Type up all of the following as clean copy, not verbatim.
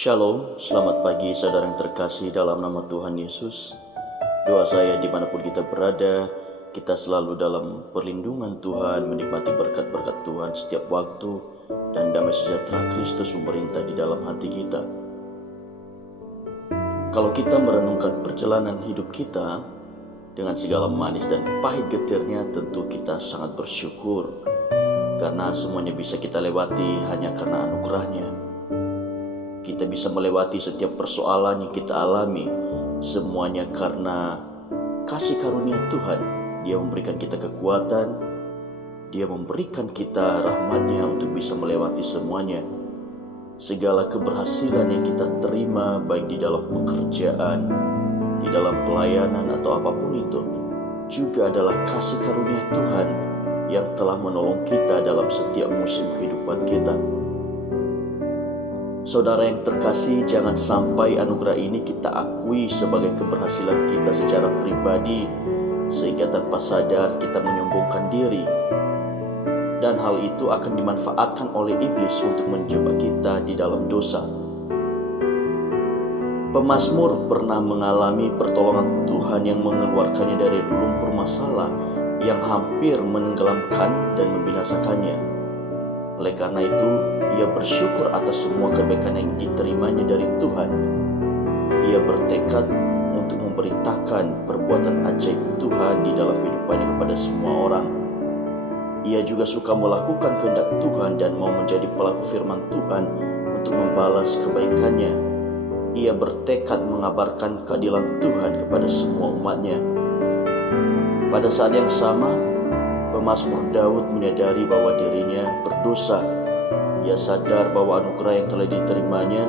Shalom, selamat pagi saudara yang terkasih dalam nama Tuhan Yesus. Doa saya dimanapun kita berada, kita selalu dalam perlindungan Tuhan, menikmati berkat-berkat Tuhan setiap waktu, dan damai sejahtera Kristus memerintah di dalam hati kita. Kalau kita merenungkan perjalanan hidup kita, dengan segala manis dan pahit getirnya, tentu kita sangat bersyukur, karena semuanya bisa kita lewati hanya karena anugerahnya. Kita bisa melewati setiap persoalan yang kita alami, semuanya karena kasih karunia Tuhan. Dia memberikan kita kekuatan, Dia memberikan kita rahmat-Nya untuk bisa melewati semuanya. Segala keberhasilan yang kita terima, baik di dalam pekerjaan, di dalam pelayanan atau apapun itu, juga adalah kasih karunia Tuhan yang telah menolong kita dalam setiap musim kehidupan kita. Saudara yang terkasih, jangan sampai anugerah ini kita akui sebagai keberhasilan kita secara pribadi, sehingga tanpa sadar kita menyombongkan diri. Dan hal itu akan dimanfaatkan oleh iblis untuk menjebak kita di dalam dosa. Pemazmur pernah mengalami pertolongan Tuhan yang mengeluarkannya dari lumpur masalah yang hampir menenggelamkan dan membinasakannya. Oleh karena itu, ia bersyukur atas semua kebaikan yang diterimanya dari Tuhan. Ia bertekad untuk memberitakan perbuatan ajaib Tuhan di dalam kehidupannya kepada semua orang. Ia juga suka melakukan kehendak Tuhan dan mau menjadi pelaku firman Tuhan untuk membalas kebaikannya. Ia bertekad mengabarkan keadilan Tuhan kepada semua umatnya. Pada saat yang sama, pemazmur Daud menyadari bahwa dirinya berdosa. Ia sadar bahwa anugerah yang telah diterimanya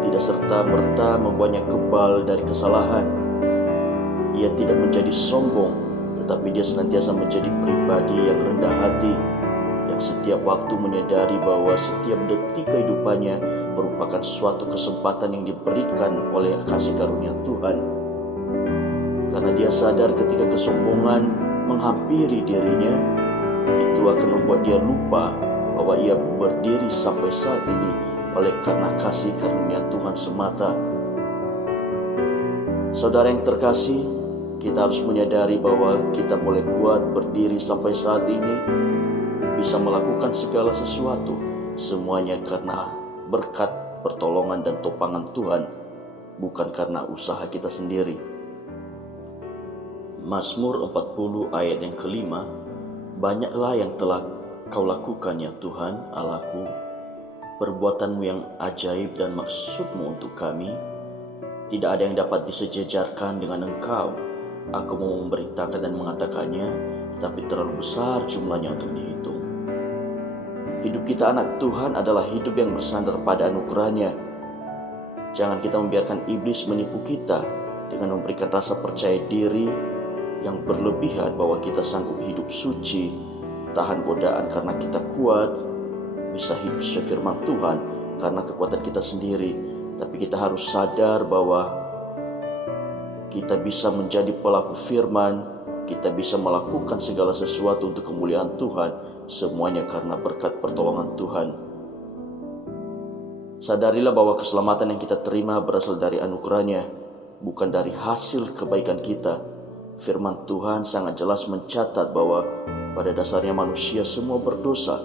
tidak serta-merta membuatnya kebal dari kesalahan. Ia tidak menjadi sombong, tetapi dia senantiasa menjadi pribadi yang rendah hati, yang setiap waktu menyadari bahwa setiap detik kehidupannya merupakan suatu kesempatan yang diberikan oleh kasih karunia Tuhan. Karena dia sadar ketika kesombongan menghampiri dirinya, itu akan membuat dia lupa bahwa ia berdiri sampai saat ini oleh karena kasih karunia Tuhan semata. Saudara yang terkasih, kita harus menyadari bahwa kita boleh kuat berdiri sampai saat ini, bisa melakukan segala sesuatu, semuanya karena berkat, pertolongan, dan topangan Tuhan, bukan karena usaha kita sendiri. Mazmur 40 ayat yang kelima, banyaklah yang telah Kau lakukan ya Tuhan Allahku, perbuatanmu yang ajaib dan maksudmu untuk kami. Tidak ada yang dapat disejajarkan dengan Engkau. Aku mau memberitakan dan mengatakannya, tetapi terlalu besar jumlahnya untuk dihitung. Hidup kita anak Tuhan adalah hidup yang bersandar pada anugerahnya. Jangan kita membiarkan iblis menipu kita dengan memberikan rasa percaya diri yang berlebihan bahwa kita sanggup hidup suci, tahan godaan karena kita kuat, bisa hidup sesuai firman Tuhan karena kekuatan kita sendiri. Tapi kita harus sadar bahwa kita bisa menjadi pelaku firman, kita bisa melakukan segala sesuatu untuk kemuliaan Tuhan, semuanya karena berkat pertolongan Tuhan. Sadarilah bahwa keselamatan yang kita terima berasal dari anugerahnya, bukan dari hasil kebaikan kita. Firman Tuhan sangat jelas mencatat bahwa pada dasarnya manusia semua berdosa,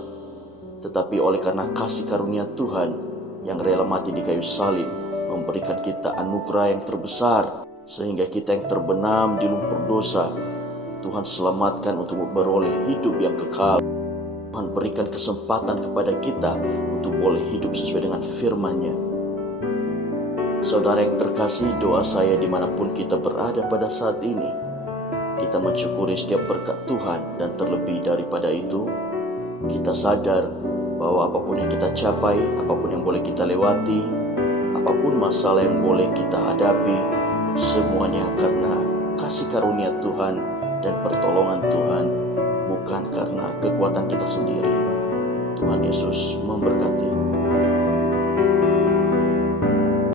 tetapi oleh karena kasih karunia Tuhan yang rela mati di kayu salib, memberikan kita anugerah yang terbesar, sehingga kita yang terbenam di lumpur dosa, Tuhan selamatkan untuk beroleh hidup yang kekal. Tuhan berikan kesempatan kepada kita untuk boleh hidup sesuai dengan firman-Nya. Saudara yang terkasih, doa saya dimanapun kita berada pada saat ini, kita mensyukuri setiap berkat Tuhan, dan terlebih daripada itu, kita sadar bahwa apapun yang kita capai, apapun yang boleh kita lewati, apapun masalah yang boleh kita hadapi, semuanya karena kasih karunia Tuhan dan pertolongan Tuhan, bukan karena kekuatan kita sendiri. Tuhan Yesus memberkati.